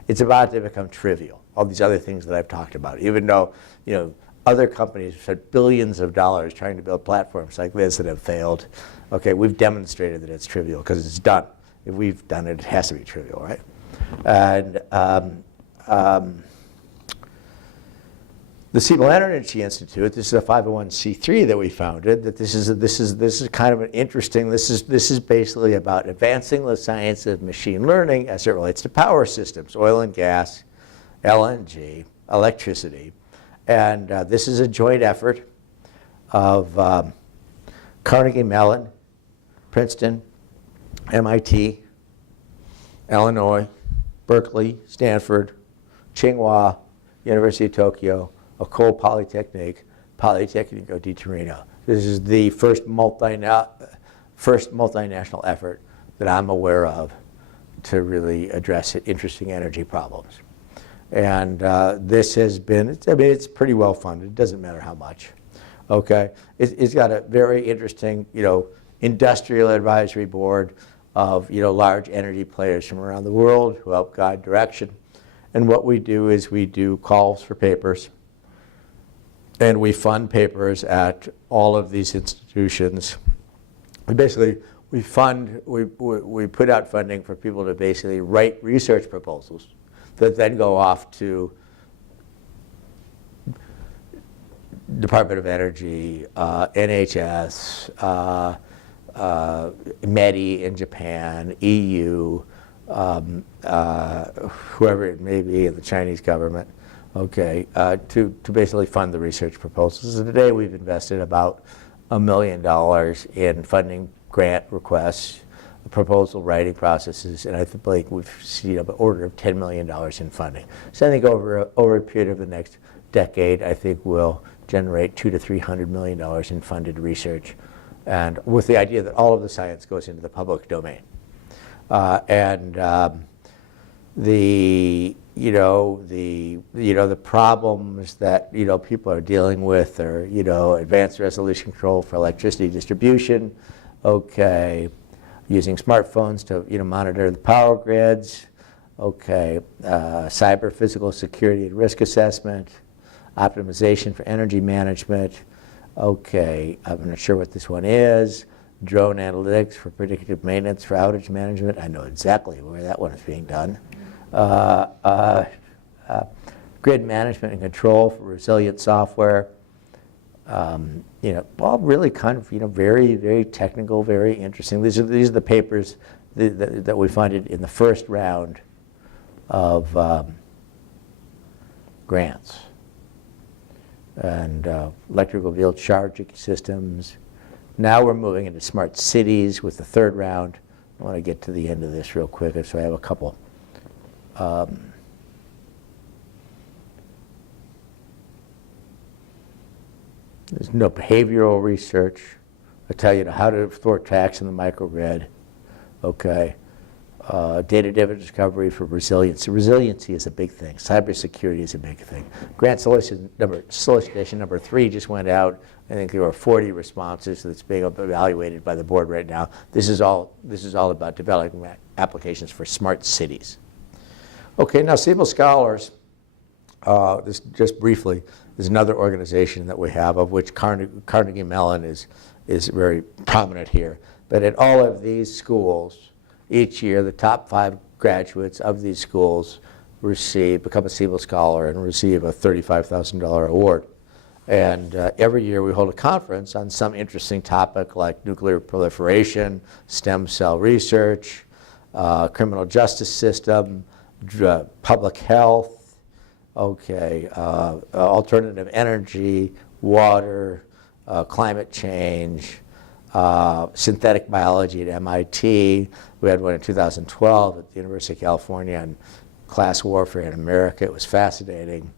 it's about to become trivial. All these other things that I've talked about, even though, you know, other companies have spent billions of dollars trying to build platforms like this that have failed. Okay, we've demonstrated that it's trivial because it's done. If we've done it, it has to be trivial, right? And The Siebel Energy Institute, this is a 501c3 that we founded, that this is kind of an interesting, this is basically about advancing the science of machine learning as it relates to power systems, oil and gas, LNG, electricity. And this is a joint effort of Carnegie, Mellon, Princeton, MIT, Illinois, Berkeley, Stanford, Tsinghua, University of Tokyo, École Polytechnique, Polytechnico di Torino. This is the first multinational effort that I'm aware of to really address interesting energy problems. And this has been, I mean, it's pretty well funded. It doesn't matter how much. Okay, it's got a very interesting, industrial advisory board of, large energy players from around the world who help guide direction. And what we do is we do calls for papers, and we fund papers at all of these institutions. Basically, we put out funding for people to basically write research proposals that then go off to Department of Energy, NHS, METI in Japan, EU, whoever it may be in the Chinese government, okay, to basically fund the research proposals. And today we've invested about $1 million in funding grant requests, proposal writing processes, and I think we've seen an order of $10 million in funding. So I think over a period of the next decade, I think we'll generate $200 to $300 million in funded research, and with the idea that all of the science goes into the public domain. The problems that people are dealing with are advanced resolution control for electricity distribution, okay, using smartphones to monitor the power grids, okay, cyber physical security and risk assessment, optimization for energy management, okay, I'm not sure what this one is, drone analytics for predictive maintenance for outage management. I know exactly where that one is being done. Grid management and control for resilient software. All really kind of very, very technical, very interesting. These are the papers that we funded in the first round of grants. And electrical vehicle charging systems. Now we're moving into smart cities with the third round. I want to get to the end of this real quick, so I have a couple. There's no behavioral research. I tell you how to thwart attacks in the microgrid. Okay. Data-driven discovery for resiliency. Resiliency is a big thing. Cybersecurity is a big thing. Grant solicitation number 3 just went out. I think there were 40 responses that's being evaluated by the board right now. This is all about developing applications for smart cities. Okay, now Siebel Scholars, this just briefly, is another organization that we have, of which Carnegie Mellon is very prominent here. But at all of these schools, each year, the top 5 graduates of these schools become a Siebel Scholar and receive a $35,000 award. And every year we hold a conference on some interesting topic like nuclear proliferation, stem cell research, criminal justice system, public health, okay, alternative energy, water, climate change, synthetic biology at MIT. We had one in 2012 at the University of California on class warfare in America. It was fascinating.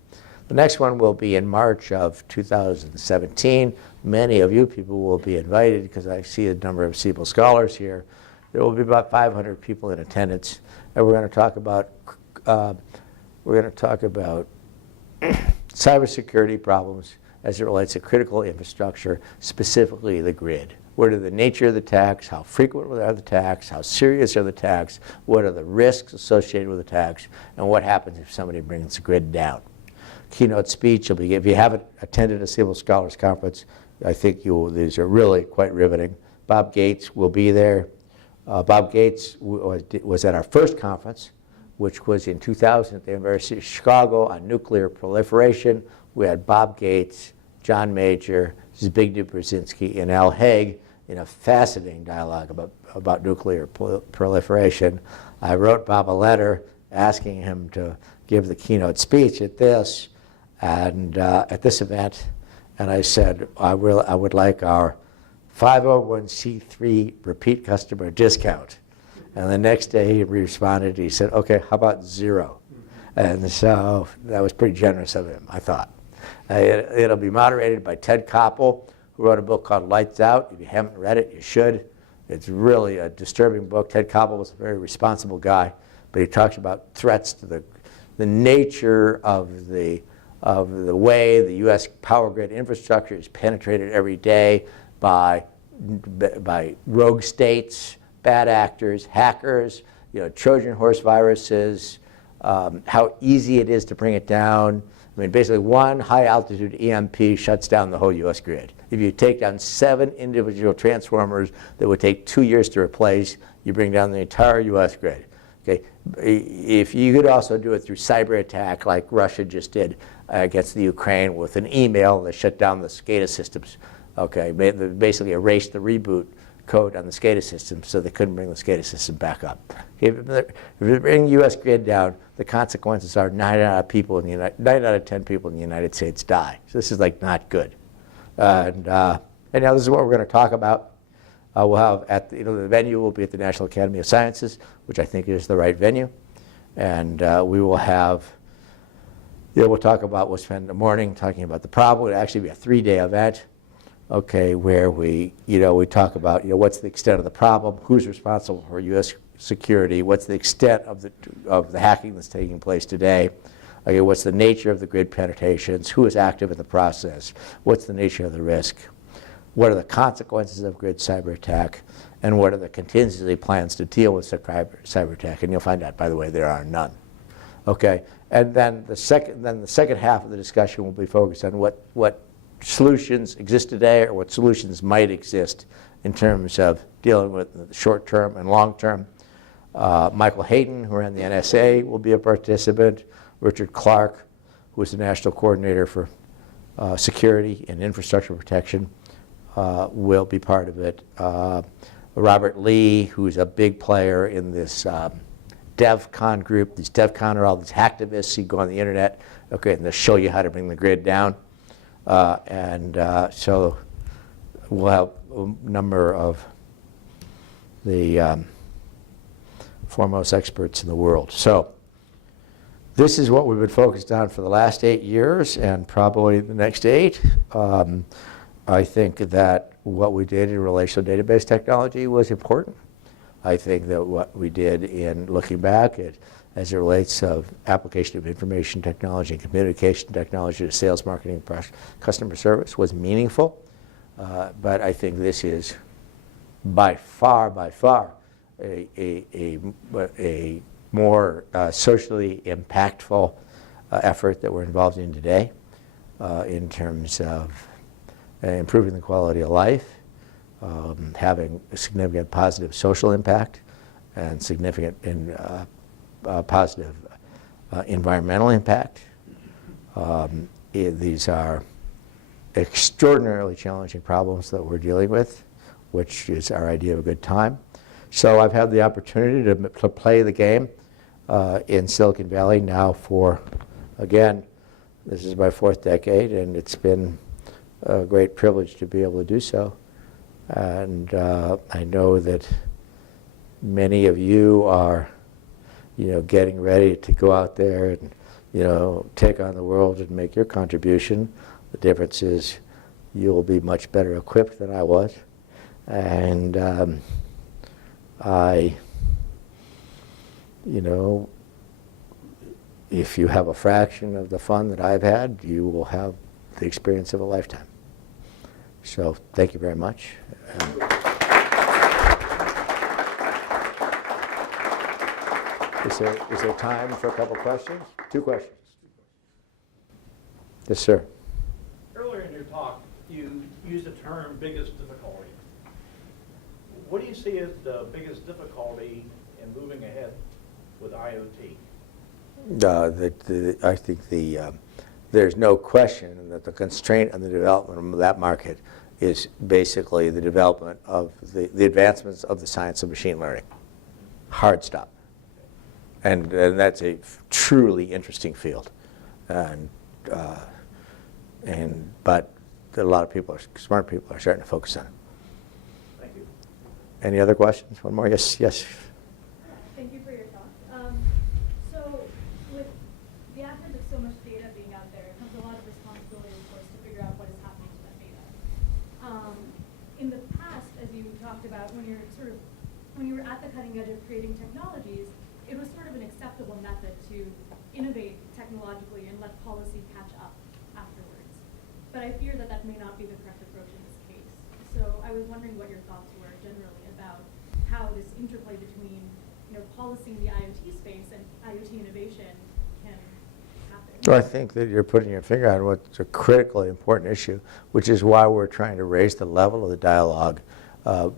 The next one will be in March of 2017. Many of you people will be invited because I see a number of Siebel Scholars here. There will be about 500 people in attendance, and we're going to talk about cybersecurity problems as it relates to critical infrastructure, specifically the grid. What are the nature of the attacks? How frequent are the attacks? How serious are the attacks? What are the risks associated with attacks? And what happens if somebody brings the grid down? Keynote speech will be, if you haven't attended a Siebel Scholars conference, I think these are really quite riveting. Bob Gates will be there. Bob Gates was at our first conference, which was in 2000 at the University of Chicago on nuclear proliferation. we had Bob Gates, John Major, Zbigniew Brzezinski, and Al Haig in a fascinating dialogue about nuclear proliferation. I wrote Bob a letter asking him to give the keynote speech at this event, and I said, I would like our 501c3 repeat customer discount. And the next day he responded, he said, okay, how about 0? And so that was pretty generous of him, I thought. It'll be moderated by Ted Koppel, who wrote a book called Lights Out. If you haven't read it, you should. It's really a disturbing book. Ted Koppel was a very responsible guy, but he talks about threats to the nature of the way the U.S. power grid infrastructure is penetrated every day by rogue states, bad actors, hackers, Trojan horse viruses, how easy it is to bring it down. I mean, basically one high-altitude EMP shuts down the whole U.S. grid. If you take down 7 individual transformers that would take 2 years to replace, you bring down the entire U.S. grid. Okay? If you could also do it through cyber attack like Russia just did against the Ukraine with an email that shut down the SCADA systems. Okay, basically erased the reboot code on the SCADA system so they couldn't bring the SCADA system back up. If you bring the U.S. grid down, the consequences are 9 out of 10 people in the United States die. So this is like not good. And now this is what we're going to talk about. We'll have the venue will be at the National Academy of Sciences, which I think is the right venue, and we will have. We'll talk about. We'll spend the morning talking about the problem. It'll actually be a 3-day event. Okay, where we talk about what's the extent of the problem, who's responsible for U.S. security, what's the extent of the hacking that's taking place today, okay, what's the nature of the grid penetrations, who is active in the process, what's the nature of the risk, what are the consequences of grid cyber attack, and what are the contingency plans to deal with cyber attack. And you'll find out, by the way, there are none. Okay, and then the second half of the discussion will be focused on what solutions exist today or what solutions might exist in terms of dealing with the short term and long term. Michael Hayden, who ran the NSA, will be a participant. Richard Clark, who is the National Coordinator for Security and Infrastructure Protection, will be part of it. Robert Lee, who's a big player in this DevCon group. These DevCon are all these hacktivists who go on the internet, okay, and they'll show you how to bring the grid down. So we'll have a number of the foremost experts in the world. So this is what we've been focused on for the last 8 years and probably the next 8. I think that what we did in relational database technology was important. I think that what we did in looking back as it relates of application of information technology and communication technology to sales, marketing, customer service was meaningful. But I think this is by far, a more socially impactful effort that we're involved in today in terms of improving the quality of life, having a significant positive social impact, and significant positive environmental impact. These are extraordinarily challenging problems that we're dealing with, which is our idea of a good time. So I've had the opportunity to play the game in Silicon Valley now for, again, this is my 4th decade, and it's been a great privilege to be able to do so. And I know that many of you are, getting ready to go out there and, take on the world and make your contribution. The difference is you'll be much better equipped than I was. And if you have a fraction of the fun that I've had, you will have the experience of a lifetime. So thank you very much. Is there time for a couple questions? 2 questions. Yes, sir. Earlier in your talk, you used the term biggest difficulty. What do you see as the biggest difficulty in moving ahead with IoT? I think there's no question that the constraint on the development of that market is basically the development of the advancements of the science of machine learning. Hard stop. And that's a truly interesting field. But a lot of people, smart people, are starting to focus on it. Thank you. Any other questions? One more? Yes, yes. Thank you for your talk. So with the advent of so much data being out there, comes a lot of responsibility, of course, to figure out what is happening to that data. In the past, as you talked about, when you were at the cutting edge of creating technologies, it was sort of an acceptable method to innovate technologically and let policy catch up afterwards. But I fear that that may not be the correct approach in this case. So I was wondering what your thoughts were generally about how this interplay between policy in the IoT space and IoT innovation can happen. So I think that you're putting your finger on what's a critically important issue, which is why we're trying to raise the level of the dialogue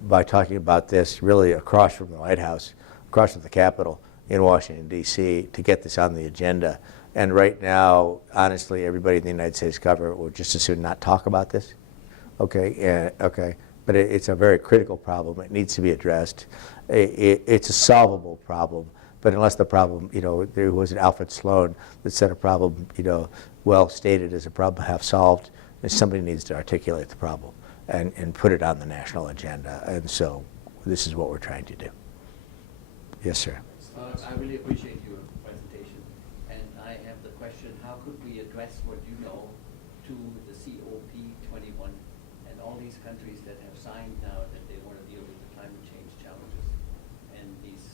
by talking about this really across from the White House, across from the Capitol in Washington, D.C., to get this on the agenda. And right now, honestly, everybody in the United States government would just as soon not talk about this. Okay, okay. But it's a very critical problem. It needs to be addressed. It's a solvable problem. But unless the problem, there was an Alfred Sloan that said a problem, well stated as a problem half solved, and somebody needs to articulate the problem and put it on the national agenda. And so this is what we're trying to do. Yes, sir. I really appreciate your presentation. And I have the question, how could we address what you know to the COP21 and all these countries that have signed now that they want to deal with the climate change challenges? And these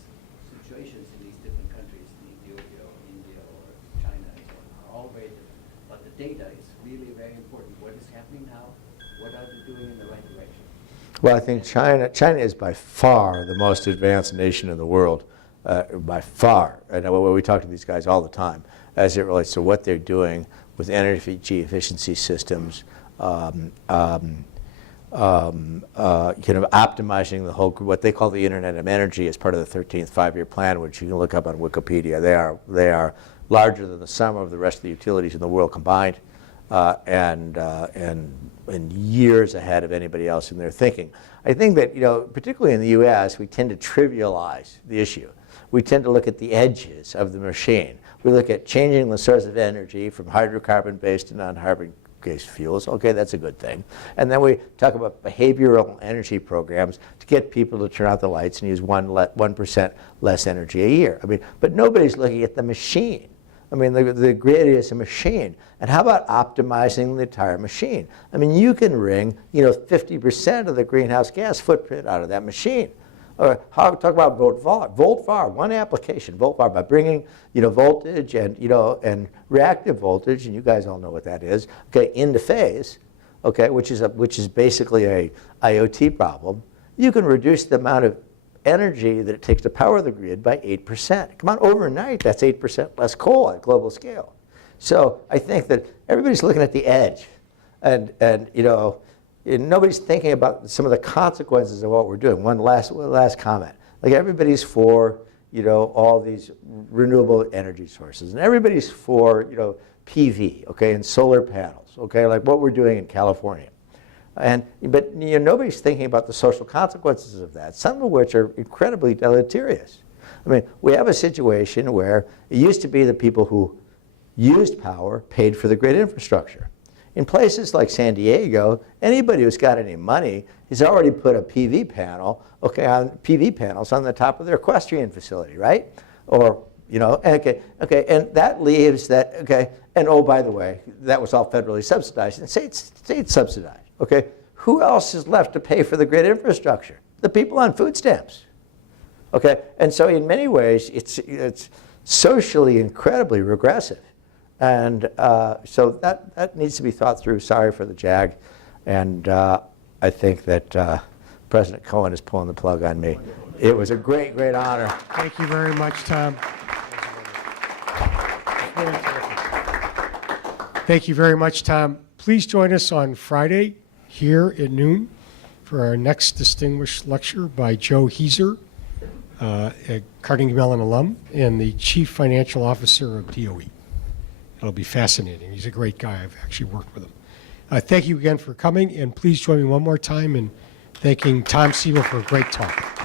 situations in these different countries, Ethiopia or India or China and so on, are all very different. But the data is really very important. What is happening now? What are they doing in the right direction? Well, I think China is by far the most advanced nation in the world, by far. And we talk to these guys all the time as it relates to what they're doing with energy efficiency systems, kind of optimizing the whole, what they call the Internet of Energy as part of the 13th five-year plan, which you can look up on Wikipedia. They are larger than the sum of the rest of the utilities in the world combined, and years ahead of anybody else in their thinking. I think that, particularly in the U.S., we tend to trivialize the issue. We tend to look at the edges of the machine. We look at changing the source of energy from hydrocarbon-based to non-hydrocarbon-based fuels. Okay, that's a good thing. And then we talk about behavioral energy programs to get people to turn out the lights and use 1% less energy a year. But nobody's looking at the machine. The grid is a machine. And how about optimizing the entire machine? You can wring, 50% of the greenhouse gas footprint out of that machine. Or talk about volt-var, one application, volt-var, by bringing, voltage and, and reactive voltage, and you guys all know what that is, okay, into phase, okay, which is basically a IoT problem. You can reduce the amount of energy that it takes to power the grid by 8%. Come on, overnight, that's 8% less coal at global scale. So I think that everybody's looking at the edge, and nobody's thinking about some of the consequences of what we're doing. One last comment. Like, everybody's for, all these renewable energy sources, and everybody's for, PV, okay, and solar panels, okay, like what we're doing in California. But nobody's thinking about the social consequences of that, some of which are incredibly deleterious. We have a situation where it used to be the people who used power paid for the grid infrastructure. In places like San Diego, anybody who's got any money has already put a PV panel, okay, on PV panels on the top of their equestrian facility, right? Or, okay, and that leaves that, okay, and oh, by the way, that was all federally subsidized and state subsidized, okay? Who else is left to pay for the grid infrastructure? The people on food stamps, okay? And so in many ways, it's socially incredibly regressive. And so that needs to be thought through. Sorry for the jag. And I think that President Cohen is pulling the plug on me. It was a great, great honor. Thank you very much, Tom. Thank you very much, Tom. Please join us on Friday here at noon for our next distinguished lecture by Joe Heiser, a Carnegie Mellon alum and the Chief Financial Officer of DOE. It'll be fascinating. He's a great guy. I've actually worked with him. Thank you again for coming, and please join me one more time in thanking Tom Siebel for a great talk.